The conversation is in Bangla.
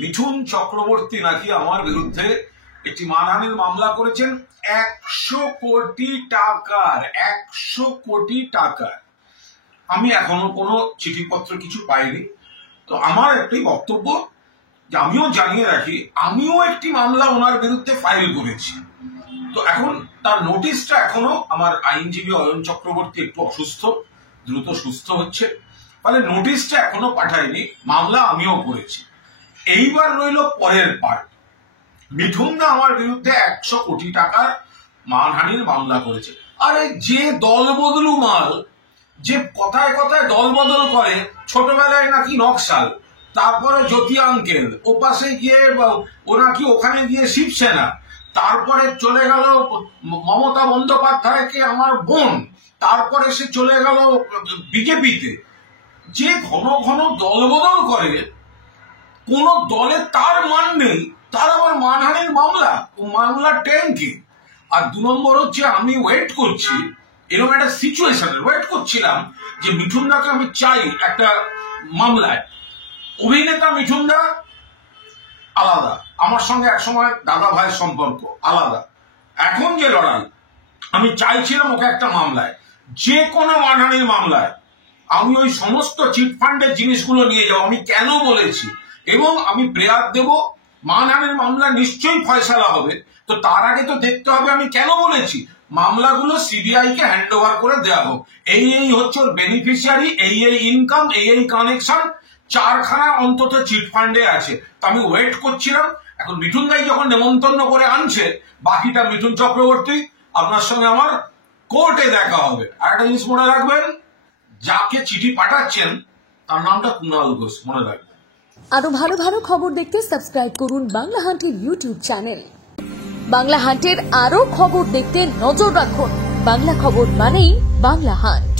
মিঠুন চক্রবর্তী নাকি আমার বিরুদ্ধে একটি মানহানির মামলা করেছেন 100 কোটি টাকার। 100 কোটি টাকার। আমি এখনো কোনো চিঠিপত্র কিছু পাইনি। তো আমার একটি বক্তব্য যে আমিও জানিয়ে রাখি, আমিও একটি মামলা ওনার বিরুদ্ধে ফাইল করেছি। তো এখন তার নোটিশটা এখনো আমার আইনজীবী অয়ন চক্রবর্তী একটু অসুস্থ, দ্রুত সুস্থ হচ্ছে, ফলে নোটিশটা এখনো পাঠায়নি। মামলা আমিও করেছি। এইবার রইল পরের পার্ট। মিঠুনদা আমার বিরুদ্ধে 100 কোটি টাকার মানহানির মামলা করেছে। আরে যে দল বদলু মাল, যে কথায় কথায় দল বদল করে, ছোটবেলায় নাকি নকশাল, তারপরে জ্যোতি আঙ্কেল, ও পাশে গিয়ে ও নাকি ওখানে গিয়ে শিবসেনা, তারপরে চলে গেল মমতা বন্দ্যোপাধ্যায়কে আমার বোন, তারপরে সে চলে গেল বিজেপিতে। যে ঘন ঘন দল বদল করে, কোন দলে তার মান নেই, তার আবার মানহানির মামলা, মামলার ট্যাঙ্কি। আর 2 নম্বর হচ্ছে, আমি ওয়েট করছি, এরকম একটা সিচুয়েশনে ওয়েট করছিলাম যে মিঠুনদাকে আমি চাই একটা মামলায়। অভিনেতা মিঠুনদা আলাদা, আমার সঙ্গে একসময় দাদা ভাইয়ের সম্পর্ক আলাদা। এখন যে লড়াই, আমি চাইছিলাম ওকে একটা মামলায়, যে কোনো মানহানির মামলায়। আমি ওই সমস্ত চিটফান্ডের জিনিসগুলো নিয়ে যাবো, আমি কেন বলেছি, এবং আমি প্রেয়ার দেব, মানহানির মামলা নিশ্চয়ই ফয়সালা হবে। তো তার আগে তো দেখতে হবে আমি কেন বলেছি। মামলাগুলো সিবিআই কে হ্যান্ড ওভার করে দেওয়া হোক। এই হচ্ছে ওর বেনিফিশিয়ারি, এই ইনকাম, এই কানেকশন, 4খানা অন্তত চিটফান্ডে আছে। তো আমি ওয়েট করছিলাম। এখন মিঠুন দাই যখন নেমন্তন্ন করে আনছে, বাকিটা মিঠুন চক্রবর্তী, আপনার সঙ্গে আমার কোর্টে দেখা হবে। আর একটা জিনিস মনে রাখবেন, যাকে চিঠি পাঠাচ্ছেন তার নামটা কুণাল ঘোষ, মনে রাখবেন। আরো ভালো ভালো খবর দেখতে সাবস্ক্রাইব করুন বাংলা হান্টের ইউটিউব চ্যানেল। বাংলা হান্টের আরো খবর দেখতে নজর রাখুন। বাংলা খবর মানেই বাংলা হান্ট।